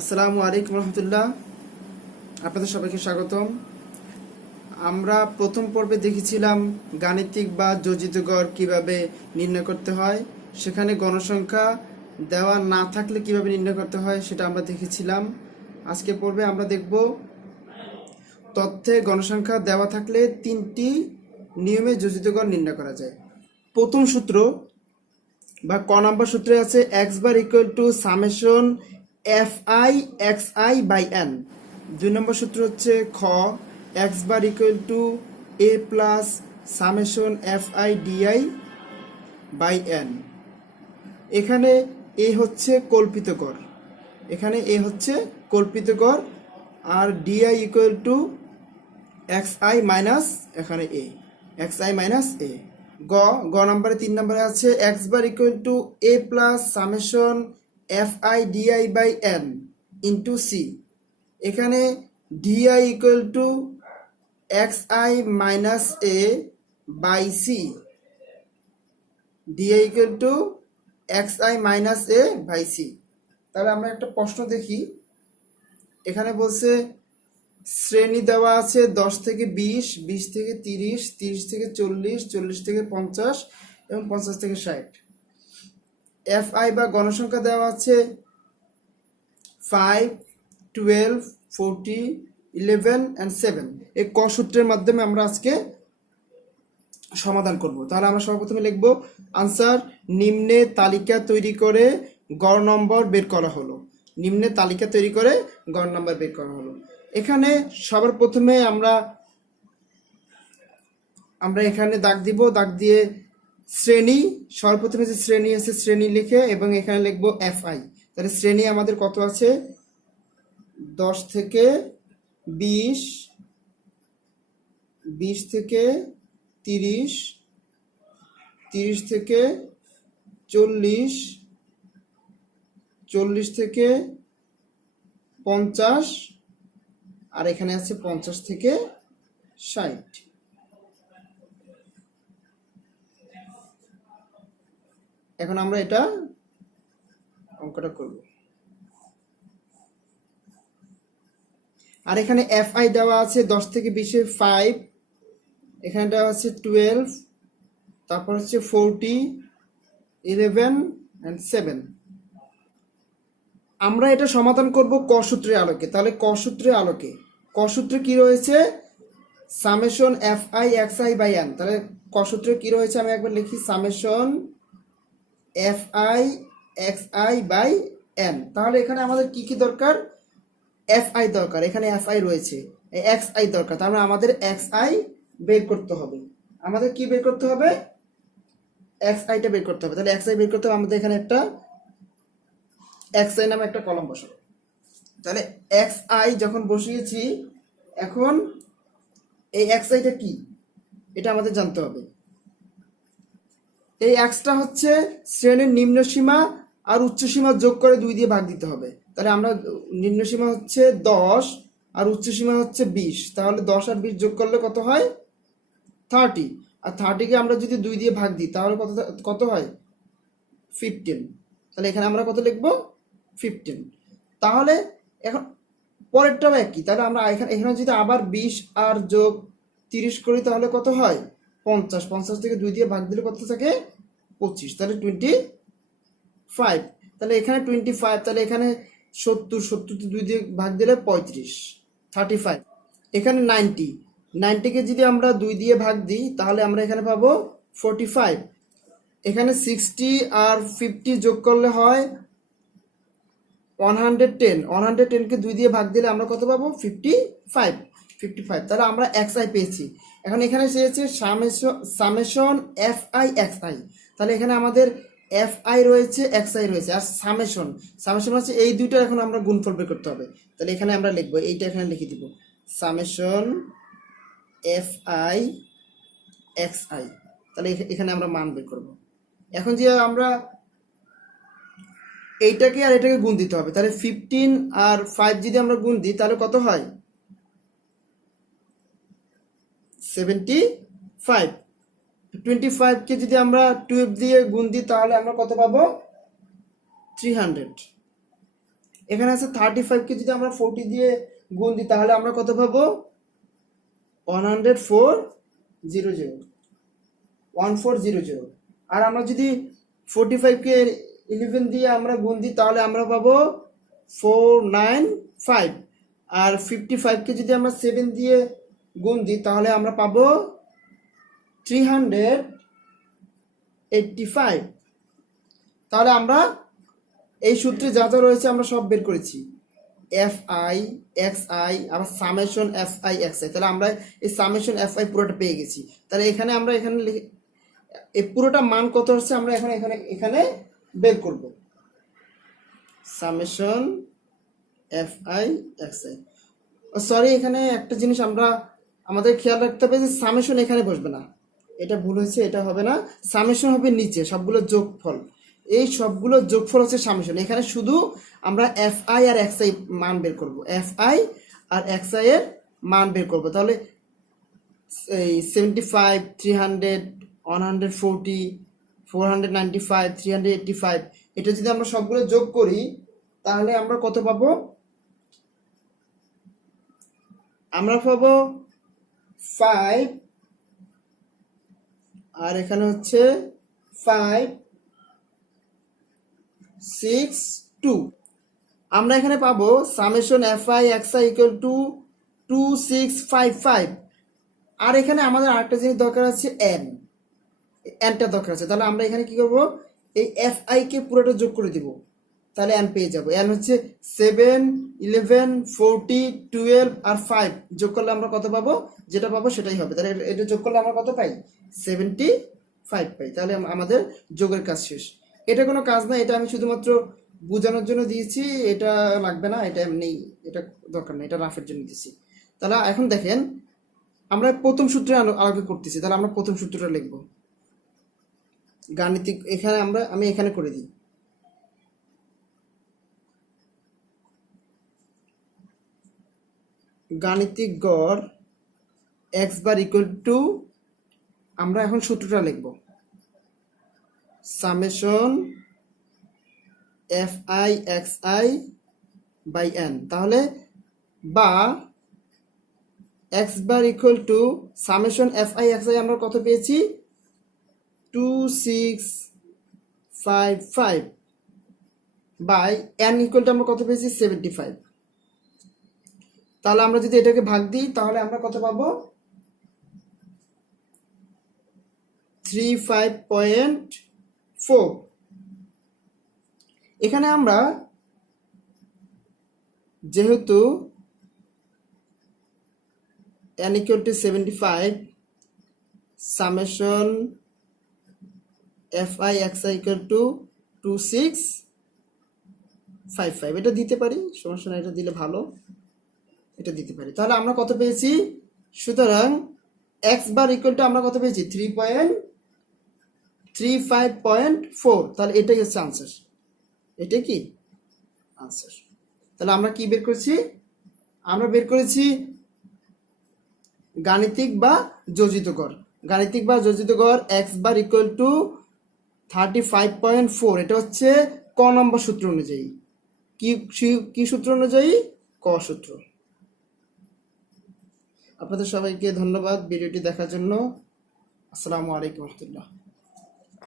আসসালামু আলাইকুম রহমতুল্লাহ। আপনাদের সবাইকে স্বাগতম। আমরা প্রথম পর্বে দেখেছিলাম গাণিতিক বা যোজিত গড় কিভাবে নির্ণয় করতে হয়, সেখানে গণসংখ্যা দেওয়া না থাকলে কিভাবে নির্ণয় করতে হয় সেটা আমরা দেখেছিলাম। আজকে পর্বে আমরা দেখব তথ্যে গণসংখ্যা দেওয়া থাকলে তিনটি নিয়মে যোজিত গড় নির্ণয় করা যায়। প্রথম সূত্র বা ক নাম্বার সূত্রে আছে x bar equal to summation F i x i by n. 2 নম্বর সূত্র হচ্ছে খ x bar equal to A plus summation F I DI by by. N a হচ্ছে কল্পিত গড়, এখানে এ হচ্ছে কল্পিত গড়, আর DI equal to X I minus এখানে A, X I minus A. গ নাম্বারে 3 নম্বরে আছে x bar equal to A plus summation F I DI by N into C. এখানে DI equal to X I minus A by C, DI equal to X I minus A by C. তাহলে আমরা একটা প্রশ্ন দেখি। এখানে বলছে শ্রেণী দেওয়া আছে 10 থেকে 20, 20 থেকে 30, 30 থেকে 40, 40 থেকে 50 এবং 50 থেকে 60। এফ আই বা গণসংখ্যা দেওয়া আছে 5, 12, 40, 11 and 7। এই ক সূত্রের মাধ্যমে আমরা আজকে সমাধান করব। তাহলে আমরা সর্বপ্রথমে লিখব আনসার নিম্নে তালিকা তৈরি করে গড় নম্বর বের করা হলো। নিম্নে তালিকা তৈরি করে গড় নম্বর বের করা হলো। এখানে সবার প্রথমে আমরা এখানে দাগ দিব, দাগ দিয়ে শ্রেণী, সর্বপ্রথমে যে শ্রেণী আছে শ্রেণী লিখে এবং এখানে লিখবো এফ আই। তাহলে শ্রেণী আমাদের কত আছে 10 থেকে 20, 20 থেকে 30, 30 থেকে 40, 40 থেকে 50 আর এখানে আছে 50 থেকে 60। এখন আমরা এটা অঙ্কটা করব। আর এখানে এফ আই দেওয়া আছে 10 থেকে 20 এ 5, এখানে দেওয়া আছে 12, তারপর হচ্ছে 40, 11 and 7। আমরা এটা সমাধান করব ক সূত্রের আলোকে। তাহলে ক সূত্রের আলোকে, ক সূত্রে কি রয়েছে summation F i x i by n. তাহলে ক সূত্রে কি রয়েছে আমি একবার লিখি summation F i x i by n. তাহলে এখানে আমাদের কি কি দরকার, এফ আই দরকার, এখানে এফ আই রয়েছে, এক্স আই দরকার। তার মানে আমাদের এক্স আই বের করতে হবে। আমাদের কি বের করতে হবে, এক্স আইটা বের করতে হবে। তাহলে এক্স আই বের করতে হবে, আমাদের এখানে একটা এক্স আই নামে একটা কলম বসাবো। তাহলে এক্স আই যখন বসিয়েছি, এখন এই এক্স আইটা কি এটা আমাদের জানতে হবে। এই এক্সটা হচ্ছে শ্রেণীর নিম্ন সীমা আর উচ্চ সীমা যোগ করে 2 দিয়ে ভাগ দিতে হবে। তাহলে আমরা নিম্ন সীমা হচ্ছে 10 আর উচ্চ সীমা হচ্ছে 20। তাহলে 10 আর 20 যোগ করলে কত হয় 30। আর 30কে আমরা যদি 2 দিয়ে ভাগ দিই তাহলে কত হয় 15। তাহলে এখানে আমরা কত লিখবো 15। তাহলে এখন পরেরটাও একই। তাহলে আমরা এখানে যদি আবার 20 আর যোগ 30 করি তাহলে কত হয় 50। 50 থেকে 2 দিয়ে ভাগ দিলে কত থাকে 25। তাহলে 25। তাহলে এখানে 25, তাহলে এখানে 70, 70 তে 2 দিয়ে ভাগ দিলে 35, 35। এখানে 90, 90কে যদি আমরা 2 দিয়ে ভাগ দিই তাহলে আমরা এখানে পাবো 45। এখানে 60 আর 50 যোগ করলে হয় 110, 110কে 2 দিয়ে ভাগ দিলে আমরা কত পাবো 55, 55। তাহলে আমরা এক্স আই পেয়েছি। এখন এখানে চেয়েছে summation F i x I. তাহলে এখানে আমাদের এফ আই রয়েছে, এক্স আই রয়েছে, আর সামেশন হচ্ছে এই দুইটার এখন আমরা গুণফল বের করতে হবে। তাহলে এখানে আমরা লিখবো, এইটা এখানে লিখে দিব summation F i x I. তাহলে এখানে আমরা মান বের করব। এখন যে আমরা এইটাকে আর এটাকে গুণ দিতে হবে। তাহলে 15 আর 5 যদি আমরা গুণ দিই তাহলে কত হয় 75। 25কে যদি আমরা 12 দিয়ে গুণ দিই তাহলে আমরা কত পাবো 300। এখানে আছে 35কে যদি আমরা 40 দিয়ে গুণ দিই তাহলে আমরা কত পাবো? 1400। আর আমরা যদি 45কে 11 দিয়ে আমরা গুণ দিই তাহলে আমরা পাবো 495। আর 55কে যদি আমরা 7 দিয়ে গুণ দিই তাহলে আমরা পাবো 385। তাহলে আমরা এই সূত্রে যা যা রয়েছে আমরা সব বের করেছি, এফ আই এক্স আই, আবার summation F i x I. তাহলে আমরা এই সামেশন এফ আই পুরোটা পেয়ে গেছি। তাহলে এখানে আমরা এই পুরোটা মান কত হচ্ছে আমরা এখানে এখানে এখানে বের করব, summation F i x I. Sorry, এখানে একটা জিনিস আমাদের খেয়াল রাখতে হবে যে সামেশন এখানে বসবে না, এটা ভুল হয়েছে, এটা হবে না। সামেশন হবে নিচে, সবগুলো যোগফল, এই সবগুলো যোগফল হচ্ছে সামেশন। এখানে শুধু আমরা এফ আই আর এক্স আই মান বের করব, এফ আই আর এক্স আই এর মান বের করব। তাহলে এই 75, 300, 140, 495, 385, এটা যদি আমরা সবগুলো যোগ করি তাহলে আমরা কত পাবো? আমরা পাবো 5, আর এখানে হচ্ছে 562। আমরা এখানে পাবো summation F i x I equal to 2655। আর এখানে আমাদের আরেকটা জিনিস দরকার আছে, এনটা দরকার আছে। তাহলে আমরা এখানে কি করব? এই এফ আই কে পুরোটা যোগ করে দিব, তাহলে এন পেয়ে যাবো। এন হচ্ছে 7, 11, 40, 12 আর 5 যোগ করলে আমরা কত পাবো? যেটা পাবো সেটাই হবে। তাহলে এটা যোগ করলে আমরা কত পাই? 75 পাই। তাহলে আমাদের যোগের কাজ শেষ। এটা কোনো কাজ না, এটা আমি শুধুমাত্র বোঝানোর জন্য দিয়েছি, এটা লাগবে না, এটা এমনি, এটা দরকার নেই, এটা রাফের জন্য দিয়েছি। তাহলে এখন দেখেন আমরা প্রথম সূত্রে আলোকে করতেছি, তাহলে আমরা প্রথম সূত্রটা লিখব গাণিতিক। এখানে আমি এখানে করে দিই, গাণিতিক গড় এক্স বার ইকুয়াল টু, আমরা এখন সূত্রটা লিখব summation F i x i by n. তাহলে বা x bar equal to summation F i x i আমরা কত পেয়েছি? 2655 বাই এন ইকুয়াল টু আমরা কত পেয়েছি? 75। তাহলে আমরা যদি এটাকে ভাগ দিই তাহলে আমরা কত পাবো? 35.4। এখানে আমরা যেহেতু n equal to 75, summation fi xi equal to 2655 এটা দিতে পারি, সমস্যা না, এটা দিলে ভালো, এটা দিতে পারি। তাহলে আমরা কত পেয়েছি? সুতরাং x বার ইকুয়াল টু আমরা কত পেয়েছি? 3.35.4। তাহলে এটাই হচ্ছে আনসার, এটা কি আনসার। তাহলে আমরা কি বের করেছি? আমরা বের করেছি গাণিতিক বা যোজিত গড়। গাণিতিক বা যোজিত গড় x বার ইকুয়াল টু 35.4। এটা হচ্ছে ক নম্বর সূত্র অনুযায়ী। কি সূত্র অনুযায়ী? ক সূত্র। আপনাদের সবাইকে ধন্যবাদ ভিডিওটি দেখার জন্য। আসসালামু আলাইকুম রহমতুল্লাহ।